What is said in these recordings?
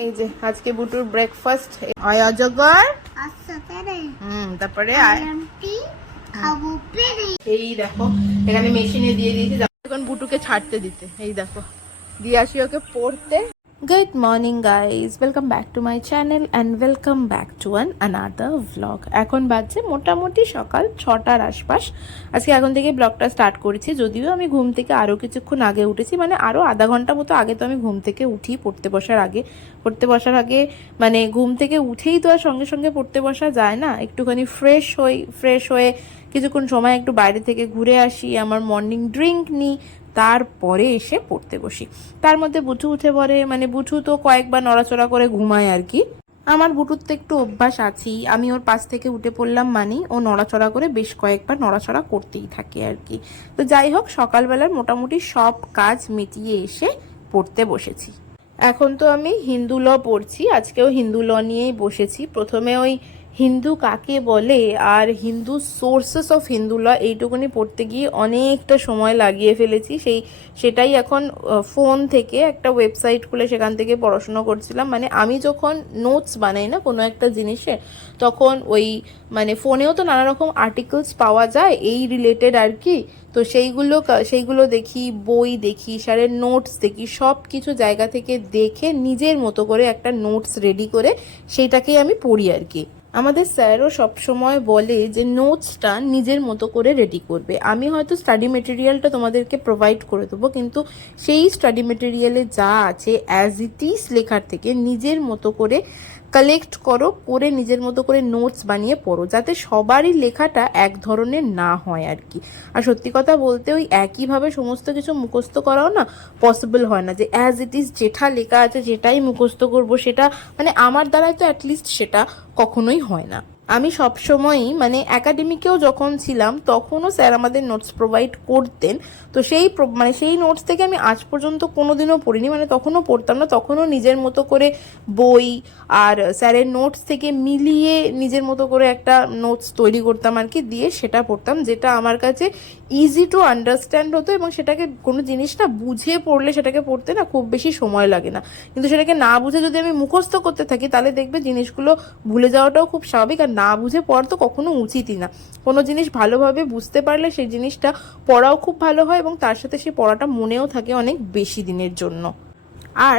এই যে আজকে বুটুর ব্রেকফাস্ট আয় অজগর হুম তারপরে এই দেখো এখানে মেশিনে দিয়ে দিয়েছি এখন বুটুকে ছাড়তে দিতে এই দেখো। দিয়ে আসি ওকে পড়তে। Good morning guys welcome back to my channel and welcome back to an another vlog এখন বাজছে মোটামুটি সকাল ছটার আশপাশ। আজকে এখন থেকে ব্লগটা স্টার্ট করেছি। যদিও আমি ঘুম থেকে আরও কিছুক্ষণ আগে উঠেছি মানে আরও আধা ঘণ্টা মতো আগে তো আমি ঘুম থেকে উঠি পড়তে বসার আগে। পড়তে বসার আগে মানে ঘুম থেকে উঠেই তো আর সঙ্গে সঙ্গে পড়তে বসা যায় না। একটুখানি ফ্রেশ হই ফ্রেশ হয়ে কিছুক্ষণ সময় একটু বাইরে থেকে ঘুরে আসি, আমার মর্নিং ড্রিঙ্ক নিই তারপরে এসে পড়তে বসি। তার মধ্যে বুটু উঠে পড়ে মানে বুটু তো কয়েকবার নড়াচড়া করে ঘুমায় আর কি। আমার বুটুর তো একটু অভ্যাস আছেই, আমি ওর পাশ থেকে উঠে পড়লাম মানেই ও নড়াচড়া করে বেশ কয়েকবার নড়াচড়া করতেই থাকে আর কি। তো যাই হোক, সকালবেলার মোটামুটি সব কাজ মিটিয়ে এসে পড়তে বসেছি। এখন তো আমি হিন্দু ল পড়ছি, আজকেও হিন্দু ল নিয়েই বসেছি। প্রথমে ওই হিন্দু কাকে বলে? আর Hindu sources of Hindu law এইটুকুনি পড়তে গিয়ে অনেকটা সময় লাগিয়ে ফেলেছি। সেই, সেটাই এখন ফোন থেকে একটা ওয়েবসাইট খুলে সেখান থেকে পড়াশোনা করছিলাম। মানে আমি যখন নোটস বানাই না কোনো একটা জিনিসে, তখন ওই মানে ফোনেও তো নানা রকম আর্টিকেলস পাওয়া যায় এই রিলেটেড আর কি। তো সেইগুলো সেইগুলো দেখি, বই দেখি স্যারের নোটস দেখি, সব কিছু জায়গা থেকে দেখে নিজের মতো করে একটা নোটস রেডি করে সেইটাকেই আমি পড়ি আর কি। আমাদের স্যারও সবসময় বলে যে নোটসটা নিজের মতো করে রেডি করবে। আমি হয়তো স্টাডি মেটেরিয়ালটা তোমাদেরকে প্রোভাইড করে দেবো, কিন্তু সেই স্টাডি মেটেরিয়ালে যা আছে অ্যাজ ইট ইজ লেখার থেকে নিজের মতো করে কালেক্ট করো, করে নিজের মতো করে নোটস বানিয়ে পড়ো, যাতে সবারই লেখাটা এক ধরনের না হয় আর কি। আর সত্যি কথা বলতে ওই একইভাবে সমস্ত কিছু মুখস্থ করাও না পসিবল হয় না, যে অ্যাজ ইট ইজ যেটা লেখা আছে যেটাই মুখস্থ করব সেটা মানে আমার দ্বারাই তো অ্যাটলিস্ট সেটা কখনোই হয় না। আমি সবসময়ই মানে একাডেমিকেও যখন ছিলাম, তখনও স্যার আমাদের নোটস প্রোভাইড করতেন। তো সেই মানে সেই নোটস থেকে আমি আজ পর্যন্ত কোনোদিনও পড়িনি মানে তখনও পড়তাম না, তখনও নিজের মতো করে বই আর স্যারের নোটস থেকে মিলিয়ে নিজের মতো করে একটা নোটস তৈরি করতাম আর কি, দিয়ে সেটা পড়তাম, যেটা আমার কাছে ইজি টু আন্ডারস্ট্যান্ড হতো এবং সেটাকে কোনো জিনিসটা বুঝে পড়লে সেটাকে পড়তে না খুব বেশি সময় লাগে না। কিন্তু সেটাকে না বুঝে যদি আমি মুখস্থ করতে থাকি, তাহলে দেখবে জিনিসগুলো ভুলে যাওয়াটাও খুব স্বাভাবিক আর না বুঝে পড়া তো কখনো উচিতই না। কোনো জিনিস ভালোভাবে বুঝতে পারলে সেই জিনিসটা পড়াও খুব ভালো হয় এবং তার সাথে সেই পড়াটা মনেও থাকে অনেক বেশি দিনের জন্য। আর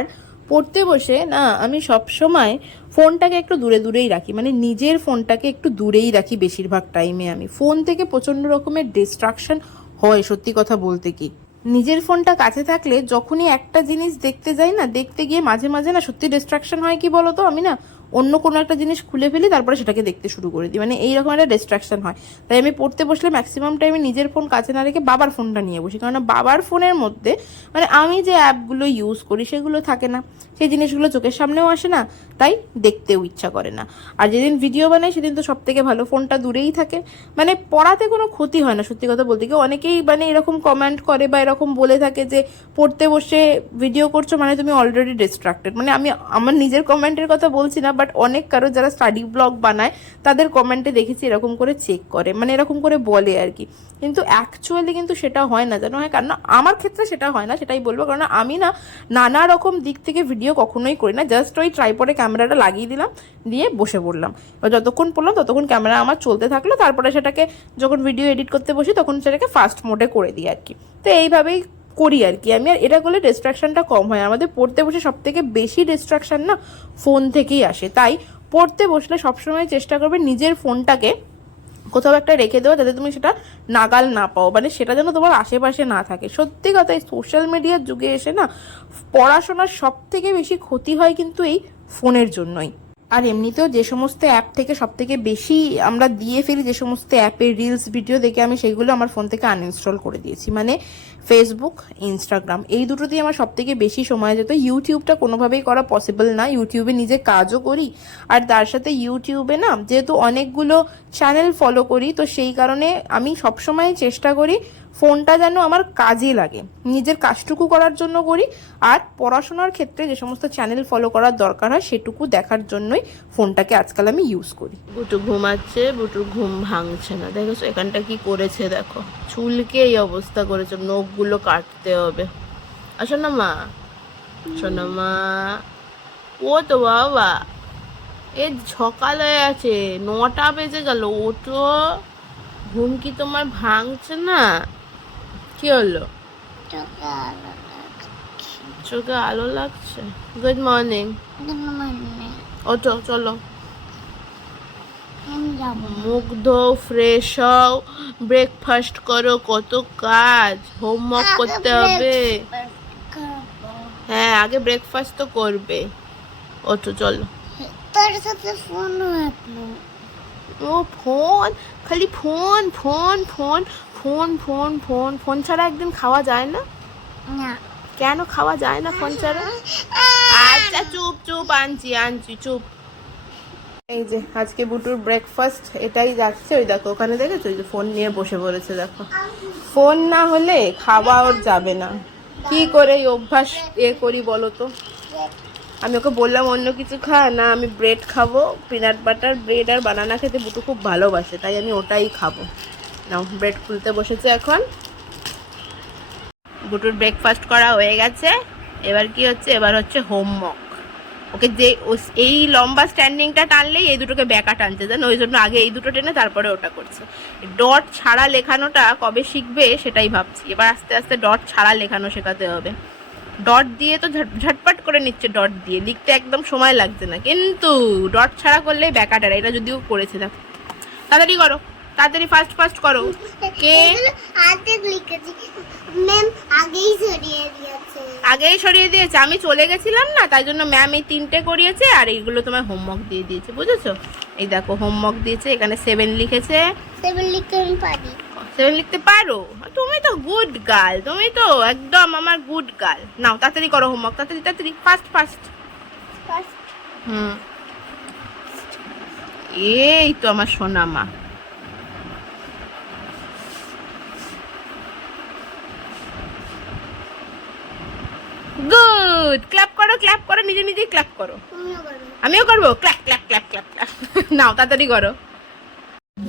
পড়তে বসে না, আমি সব সময় ফোনটাকে একটু দূরে দূরেই রাখি মানে নিজের ফোনটাকে একটু দূরেই রাখি বেশিরভাগ টাইমে আমি। ফোন থেকে প্রচণ্ড রকমের ডিস্ট্রাকশন হয়, সত্যি কথা বলতে কি। নিজের ফোনটা কাছে থাকলে যখনই একটা জিনিস দেখতে যাই না, দেখতে গিয়ে মাঝে মাঝে না সত্যি ডিস্ট্রাকশন হয় কি বলতো? আমি না অন্য কোনো একটা জিনিস খুলে ফেলি, তারপরে সেটাকে দেখতে শুরু করে দিই। মানে এইরকম একটা ডিস্ট্রাকশন হয়। তাই আমি পড়তে বসলে ম্যাক্সিমাম টাইমে নিজের ফোন কাছে না রেখে বাবার ফোনটা নিয়ে বসি। কারণ বাবার ফোনের মধ্যে মানে আমি যে অ্যাপগুলো ইউজ করি, সেগুলো থাকে না। সেই জিনিসগুলো চোখের সামনেও আসে না, তাই দেখতেও ইচ্ছা করে না। আর যেদিন ভিডিও বানাই, সেদিন তো সব থেকে ভালো ফোনটা দূরেই থাকে। মানে পড়াতে কোনো ক্ষতি হয় না, সত্যি কথা বলতে। গিয়ে অনেকেই মানে এরকম কমেন্ট করে বা এরকম বলে থাকে যে, পড়তে বসে ভিডিও করছ মানে তুমি অলরেডি ডিস্ট্রাক্টেড মানে আমি আমার নিজের কমেন্টের কথা বলছি না বাট অনেক কারও যারা স্টাডি ব্লগ বানায়, তাদের কমেন্টে দেখেছি এরকম করে চেক করে মানে এরকম করে বলে আর কি। কিন্তু অ্যাকচুয়ালি কিন্তু সেটা হয় না, জানো? হয়, কারণ আমার ক্ষেত্রে সেটা হয় না, সেটাই বলব। কারণ আমি না নানা রকম দিক থেকে ভিডিও কখনোই করি না জাস্ট ওই ট্রাইপডে ক্যামেরাটা লাগিয়ে দিলাম, দিয়ে বসে পড়লাম। এবার যতক্ষণ পড়লাম, ততক্ষণ ক্যামেরা আমার চলতে থাকল, তারপরে সেটাকে যখন ভিডিও এডিট করতে বসি, তখন সেটাকে ফাস্ট মোডে করে দিই আর কি। তো এইভাবেই করি আর কি। আমি আর এটা করলে ডিস্ট্রাকশনটা কম হয়। আমাদের পড়তে বসে সব থেকে বেশি ডিস্ট্রাকশন না ফোন থেকেই আসে। তাই পড়তে বসলে সবসময় চেষ্টা করবে নিজের ফোনটাকে কোথাও একটা রেখে দেওয়া যাতে তুমি সেটা নাগাল না পাও। মানে সেটা যেন তোমার আশেপাশে না থাকে। সত্যি কথা, এই সোশ্যাল মিডিয়ার যুগে এসে না পড়াশোনার সব থেকে বেশি ক্ষতি হয় কিন্তু এই ফোনের জন্যই। আর এমনিতেও যে সমস্ত অ্যাপ থেকে সব থেকে বেশি আমরা দিয়ে ফেলি, যে সমস্ত অ্যাপে রিলস ভিডিও দেখে আমি সেগুলো আমার ফোন থেকে আনইনস্টল করে দিয়েছি। মানে ফেসবুক ইনস্টাগ্রাম এই দুটো দিয়ে আমার সব থেকে বেশি সময় যেত। ইউটিউবটা কোনোভাবেই করা পসিবল না। ইউটিউবে নিজে কাজও করি। আর তার সাথে ইউটিউবে না, যেহেতু অনেকগুলো চ্যানেল ফলো করি, তো সেই কারণে আমি সবসময় চেষ্টা করি ফোনটা যেন আমার কাজে লাগে। নিজের কাজটুকু করার জন্য করি, আর পড়াশোনার ক্ষেত্রে যে সমস্ত চ্যানেল ফলো করার দরকার হয়, সেটুকু দেখার জন্যই ফোনটাকে আজকাল আমি ইউজ করি। বুটু ঘুমাচ্ছে, বুটুর ঘুম ভাঙছে না। দেখো এখানটা কি করেছে দেখো। চুলকে এই অবস্থা করেছে, নখগুলো কাটতে হবে। আসো না মা। শোনো মা। ও তো বাবা। এ সকাল আছে নটা বেজে গেল। ও তো ঘুম কি তোমার ভাঙছে না? কি হলো? চোখে আলো লাগছে। গুড মর্নিং ওঠো চলো। আমি যাব। না। মুখ ধো ফ্রেশ হও ব্রেকফাস্ট করো কত কাজ। হোমওয়ার্ক করতে হবে। হ্যাঁ আগে ব্রেকফাস্ট তো করবে। ওঠো চলো। তোর সাথে ফোন ও ফোন? খালি phone phone phone phone phone phone phone ছাড়া একদিন খাওয়া যায় না? না। কেন খাওয়া যায় না ফোন ছাড়া? আচ্ছা চুপ চুপ আনছি আনছি চুপ। এই যে আজকে বুটুর ব্রেকফাস্ট এটাই যাচ্ছে। ওই দেখো ওখানে দেখেছ? ওই যে ফোন নিয়ে বসে পড়েছে দেখো। ফোন না হলে খাওয়া ওর যাবে না। কি করে এই অভ্যাস এ করি বলো তো? আমি ওকে বললাম, অন্য কিছু খা, না, আমি ব্রেড খাব পিনাট বাটার ব্রেড আর বানানা খেতে বুটু খুব ভালোবাসে, তাই আমি ওটাই খাব। না ব্রেড খুলতে বসেছে এখন। বুটুর ব্রেকফাস্ট করা হয়ে গেছে। এবার কি হচ্ছে? এবার হচ্ছে হোমওয়ার্ক ওকে যে এই লম্বা স্ট্যান্ডিংটা টানলেই এই দুটোকে ব্যাকা টানছে, জানো? ওই জন্য আগে এই দুটো টেনে তারপরে ওটা করছে। ডট ছাড়া লেখানোটা কবে শিখবে সেটাই ভাবছি। এবার আস্তে আস্তে ডট ছাড়া লেখানো শেখাতে হবে। ডট দিয়ে তো ঝট- ঝটপট করে নিচ্ছে ডট দিয়ে। লিখতে একদম সময় লাগছে না। কিন্তু ডট ছাড়া করলে ব্যাকাটার এটা যদিও করেছে দেখো। তাড়াতাড়ি করো। তাড়াতাড়ি ফাস্ট ফাস্ট করো। কে? ম্যাম আগেই সরিয়ে দিয়েছে। আগেই সরিয়ে দিয়েছে। আমি চলে গেছিলাম না তাই জন্য ম্যাম এই তিনটে করিয়েছে আর এইগুলো তোমার হোমওয়ার্ক দিয়ে দিয়েছে বুঝেছ? এই দেখো হোমওয়ার্ক দিয়েছে এখানে সেভেন লিখেছে। সেভেন লিখতে আমি পারি। সেভেন লিখতে পারো? তুমি তো গুড গার্ল তুমি তো একদম আমার গুড গার্ল নাও তাড়াতাড়ি করো হোমওয়ার্ক তাড়াতাড়ি তাড়াতাড়ি ফাস্ট ফাস্ট First, হুম। এই তো আমার সোনা মা। গুড ক্ল্যাপ করো ক্ল্যাপ করো নিজে নিজেই ক্ল্যাপ করো। করো আমিও করব? Clap clap clap clap clap নাও তাড়াতাড়ি করো।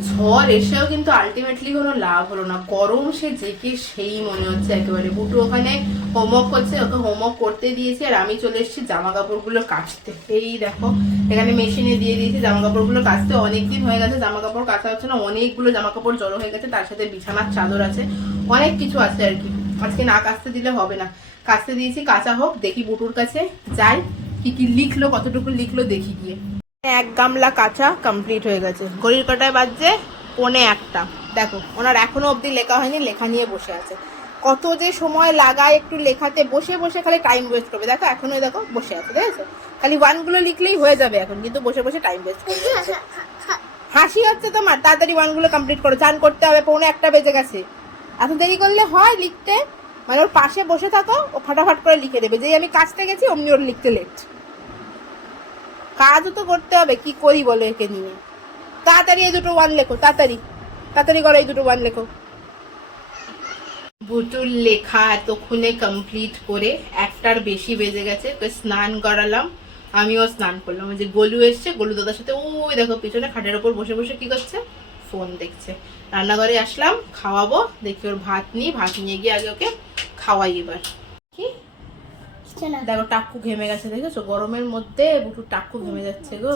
ঝড় এসেও কিন্তু আলটিমেটলি কোনো লাভ হলো না। গরম সে জেকে সেই মনে হচ্ছে একেবারে। বুটু ওখানে হোমওয়ার্ক করছে, ওকে হোমওয়ার্ক করতে দিয়েছি আর আমি চলে এসেছি জামা কাপড়গুলো কাচতে। এই দেখো, এখানে মেশিনে দিয়ে দিয়েছি জামা কাপড়গুলো কাচতে। অনেকদিন হয়ে গেছে জামা কাপড় কাচা হচ্ছে না, অনেকগুলো জামা কাপড় জড়ো হয়ে গেছে, তার সাথে বিছানার চাদর আছে, অনেক কিছু আছে আর কি। আজকে না কাচতে দিলে হবে না। কাচতে দিয়েছি, কাঁচা হোক, দেখি বুটুর কাছে যাই, কি কি লিখলো, কতটুকু লিখলো দেখি গিয়ে। এক গামলা কাঁচা কমপ্লিট হয়ে গেছে। ঘড়ির কাটায় বাজছে পনে একটা। দেখো, ওনার এখনও অবধি লেখা হয়নি, লেখা নিয়ে বসে আছে। কত যে সময় লাগায় একটু লেখাতে বসে বসে খালি টাইম ওয়েস্ট করবে। দেখো এখনও দেখো, বসে আছে, ঠিক আছে? খালি ওয়ানগুলো লিখলেই হয়ে যাবে এখন, কিন্তু বসে বসে টাইম ওয়েস্ট করবে হাসি হচ্ছে তোমার, তাড়াতাড়ি ওয়ানগুলো কমপ্লিট করো, চান করতে হবে, পৌনে একটা বেজে গেছে। এত দেরি করলে হয় লিখতে? মানে ওর পাশে বসে থাকো, ও ফাটাফাট করে লিখে দেবে। যেই আমি কাজতে গেছি, অমনি ওর লিখতে লেট কাজও তো করতে হবে, কি করি বলো একে নিয়ে? তাড়াতাড়ি এই দুটো ওয়ান লেখো, তাড়াতাড়ি। তাড়াতাড়ি করো এই দুটো ওয়ান লেখো। বুটুর লেখা এতক্ষণে কমপ্লিট করে একটার বেশি বেজে গেছে, তো স্নান করালাম। আমিও স্নান করলাম। ওই যে গলু এসছে, গলু দাদার সাথে, ওই দেখো পিছনে খাটের ওপর বসে বসে কি করছে? ফোন দেখছে। রান্নাঘরে আসলাম, খাওয়াবো, দেখি ওর ভাত নিই, ভাত নিয়ে গিয়ে আগে ওকে খাওয়াই এবার। কি? কিছু না। দেখো টাক্কু ঘেমে গেছে দেখেছ? গরমের মধ্যে বুটু টাক্কু ঘেমে যাচ্ছে গো।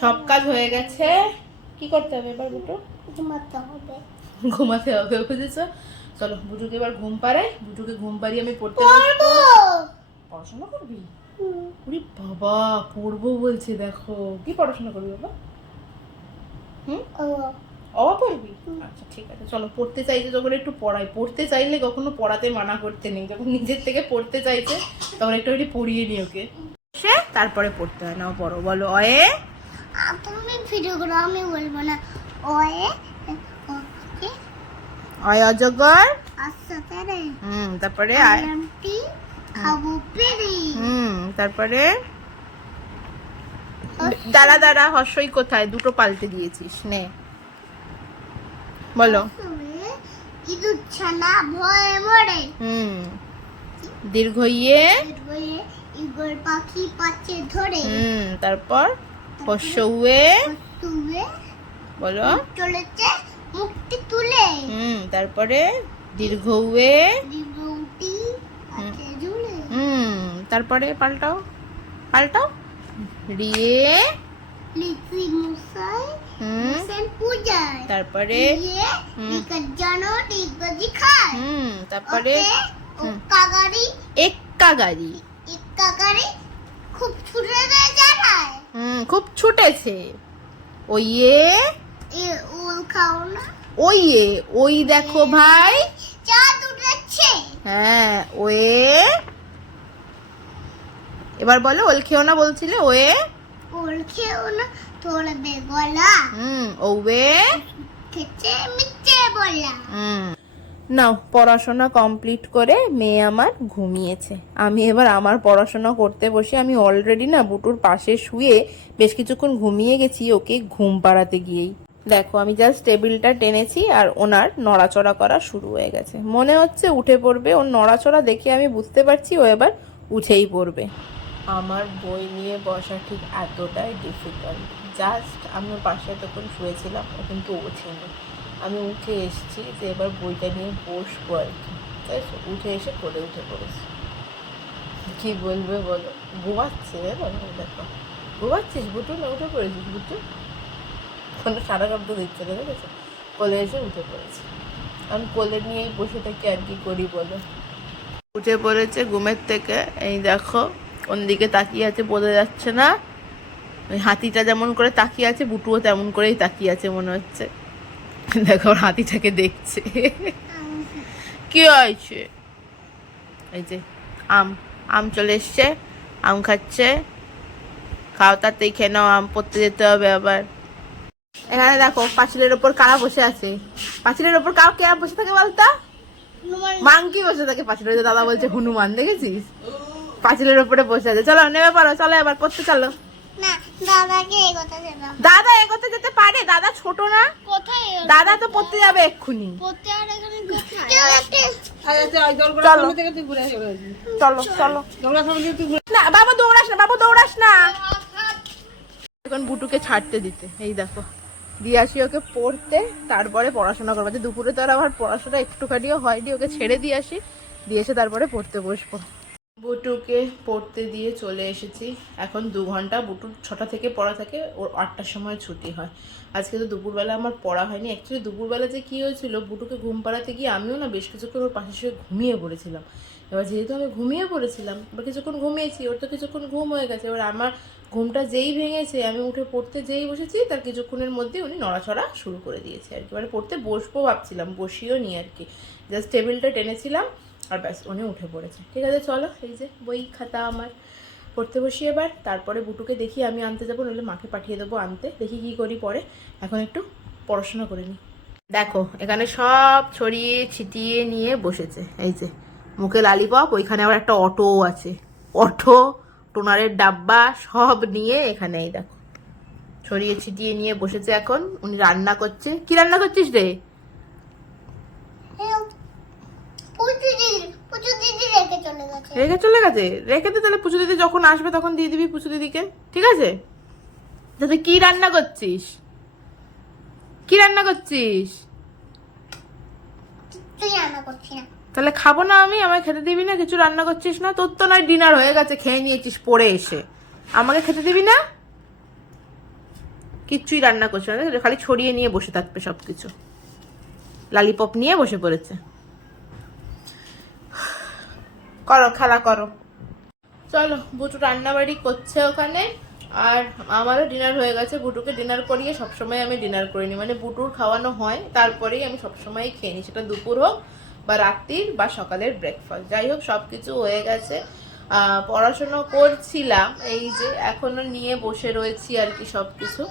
সব কাজ হয়ে গেছে। কি করতে হবে এবার বুটু? ঘুমাতে হবে। ঘুমাতে হবে বুঝেছ? চলো বুটুকে এবার ঘুম পাড়াই। বুটুকে ঘুম পাড়িয়ে আমি পড়তে করব পড়াশোনা করবি? বাবা পড়ব বলছে দেখো। কি পড়াশোনা করবি বাবা? হুম? অবা পড়বি আচ্ছা ঠিক আছে চলো পড়তে চাইছে যখন একটু পড়াই পড়তে চাইলে কখনো পড়াতে মানা করতে নেই। যখন নিজের থেকে পড়তে চাইছে তখন একটু একটু পড়িয়ে নি ওকে। সে তারপরে পড়তে হয় না পড়ো বলো অয়ে। তুমি ভিডিও করো আমি বলব না। ওকে। অয় অজগর। আচ্ছা হুম তারপরে হুম তারপরে? দাঁড়া দাঁড়া হর্ষই কোথায়? দুটো পাল্টে দিয়েছিস নে। বলো। হুম। দীর্ঘ ইয়ে। ইগল পাখি পাচ্ছে ধরে। হুম তারপর উয়ে। বলো। চলেছে মুক্তি তুলে। হুম তারপরে দীর্ঘ উয়ে। হুম তারপরে পাল্টাও। পাল্টাও। রিয়ে। তারপরে তারপরে ওকে হুম। কাগারি এক্কা গাড়ি এক কাগারি খুব ছুটে যায় হুম খুব ছুটেছে ওই এ এ ওল খাও না ওই দেখো ভাই চা দুটাচ্ছে হ্যাঁ ওয়ে এবার বলো ওল খেও না বলছিলে ওয়ে ওল খেও না তোরা বেগলা হুম ওয়ে খেতে মিচ্ছে নাও পড়াশোনা কমপ্লিট করে মেয়ে আমার ঘুমিয়েছে। আমি এবার আমার পড়াশোনা করতে বসে আমি অলরেডি না বুটুর পাশে শুয়ে বেশ কিছুক্ষণ ঘুমিয়ে গেছি ওকে ঘুম পাড়াতে গিয়েই। দেখো আমি জাস্ট টেবিলটা টেনেছি আর ওনার নড়াচড়া করা শুরু হয়ে গেছে। মনে হচ্ছে উঠে পড়বে। ওর নড়াচড়া দেখে আমি বুঝতে পারছি ও এবার উঠেই পড়বে। আমার বই নিয়ে বসা ঠিক এতটাই ডিফিকাল্ট জাস্ট আমি পাশে তখন শুয়েছিলাম ও কিন্তু ওঠেনি আমি উঠে এসেছি যে এবার বইটা নিয়ে বসবো আর কি। উঠে এসে পড়ে, উঠে পড়েছি। কি বলবে বলো? ঘুমাচ্ছে দেখো। ঘুমাচ্ছিস, বুটু? না, উঠে পড়েছিস, বুটু? কোনো সারা শব্দ দিচ্ছে না, দেখেছ? কোলে এসে উঠে পড়েছি। আমি কোলে নিয়েই বসে থাকি আর কি করি বলো? উঠে পড়েছে ঘুমের থেকে। এই দেখো কোন দিকে তাকিয়ে আছে বোঝা যাচ্ছে না। ওই হাতিটা যেমন করে তাকিয়ে আছে বুটুও তেমন করেই তাকিয়ে আছে মনে হচ্ছে। দেখো ওর হাতিটাকে দেখছে। কি হয়েছে? এই যে আম আম চলে এসছে আম খাচ্ছে। খাও তাতেই খেয়ে নাও আম পড়তে যেতে হবে আবার। এখানে দেখো পাঁচিলের ওপর কারা বসে আছে? পাঁচিলের ওপর কাউ কেরা বসে থাকে বলতো? মাংকি বসে থাকে পাঁচিলের দাদা বলছে হনুমান দেখেছিস? পাঁচিলের উপরে বসে আছে। চলো নেমে পড়ো চলো এবার পড়তে চলো। দাদা এগোতে যেতে পারে দাদা ছোট না। কোথায় দাদা তো পড়তে যাবে এক্ষুনি। চলো। চলো না বাবা দৌড়াস না বাবা দৌড়াস না। এখন বুটুকে ছাড়তে দিতে। এই দেখো দিয়ে আসি ওকে পড়তে তারপরে পড়াশোনা করব। যে দুপুরে তো আর আমার পড়াশোনা একটুখানিও হয়নি ওকে ছেড়ে দিয়ে আসি। দিয়ে এসে তারপরে পড়তে বসবো। বুটুকে পড়তে দিয়ে চলে এসেছি। এখন দু ঘণ্টা বুটুর ছটা থেকে পড়া থাকে, ওর আটটার সময় ছুটি হয়। আজকে তো দুপুরবেলা আমার পড়া হয়নি। অ্যাকচুয়ালি দুপুরবেলা যে কী হয়েছিল, বুটুকে ঘুম পাড়াতে গিয়ে আমিও না বেশ কিছুক্ষণ ওর পাশে শুয়ে ঘুমিয়ে পড়েছিলাম। এবার যেহেতু আমি ঘুমিয়ে পড়েছিলাম, এবার কিছুক্ষণ ঘুমিয়েছি, ওর তো কিছুক্ষণ ঘুম হয়ে গেছে। এবার আমার ঘুমটা যেই ভেঙেছে, আমি উঠে পড়তে যেই বসেছি, তার কিছুক্ষণের মধ্যে উনি নড়াচড়া শুরু করে দিয়েছে আর কি। মানে পড়তে বসবো ভাবছিলাম, বসিও নি আর কি। জাস্ট টেবিলটা টেনেছিলাম আর ব্যাস উনি উঠে পড়েছে। ঠিক আছে, চলো, এই যে বই খাতা আমার পড়তে বসি এবার। তারপরে বুটুকে দেখি আমি আনতে যাব, নইলে মাকে পাঠিয়ে দেবো আনতে। দেখি কি করি পরে। এখন একটু পড়াশোনা করে নিই। দেখো, এখানে সব ছড়িয়ে ছিটিয়ে নিয়ে বসেছে। এই যে, মুখে লালিপপ, ওইখানে আবার একটা অটো আছে। অটো, টোনারের ডাব্বা, সব নিয়ে এখানে এই দেখো। ছড়িয়ে ছিটিয়ে নিয়ে বসেছে এখন। উনি রান্না করছে। কি রান্না করছিস রে পুজো দিদি পুজো দিদি রেখে চলে গেছে রেখে চলে গেছে? রেখে দে তাহলে পুজো দিদি যখন আসবে তখন দিয়ে দিবি পুজো দিদিকে। ঠিক আছে? তাহলে কি রান্না করছিস? কি রান্না করছিস? তাহলে খাব না আমি? আমায় খেতে দিবি না? কিছু রান্না করছিস না? তোর তো নয় ডিনার হয়ে গেছে খেয়ে নিয়েছিস পড়ে এসে। আমাকে খেতে দিবি না? কিচ্ছুই রান্না করছে না? খালি ছড়িয়ে নিয়ে বসে থাকবে সব কিছু লালিপপ নিয়ে বসে পড়েছে। করো, খেলা করো। চলো, বুটু রান্নাবাড়ি করছে ওখানে, আর আমারও ডিনার হয়ে গেছে। বুটুকে ডিনার করিয়ে সবসময় আমি ডিনার করিনি। মানে বুটুর খাওয়ানো হয়, তারপরেই আমি সবসময় খেয়ে নিই। সেটা দুপুর হোক, বা রাত্রির, বা সকালের ব্রেকফাস্ট যাই হোক সব কিছু হয়ে গেছে। পড়াশোনা করছিলাম, এই যে এখনও নিয়ে বসে রয়েছি আর কি সব কিছু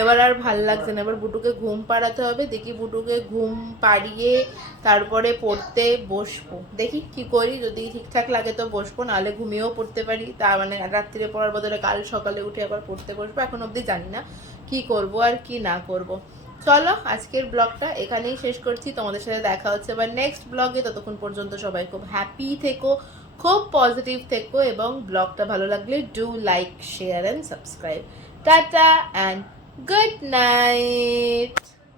এবার আর ভালো লাগছে না। এবার বুটুকে ঘুম পাড়াতে হবে, দেখি বুটুকে ঘুম পাড়িয়ে তারপরে পড়তে বসবো। দেখি কি করি, যদি ঠিকঠাক লাগে তো বসবো, নাহলে ঘুমিয়েও পড়তে পারি। তা মানে রাত্রিরে পড়ার বদলে কাল সকালে উঠে আবার পড়তে বসবো, এখন অবধি জানি না কি করব আর কি না করব। চলো, আজকের ব্লগটা এখানেই শেষ করছি। তোমাদের সাথে দেখা হচ্ছে আবার নেক্সট ব্লগে ততক্ষণ পর্যন্ত সবাই খুব হ্যাপি থেকো, খুব পজিটিভ থেকো এবং ব্লগটা ভালো লাগলে do like share and subscribe tata and good night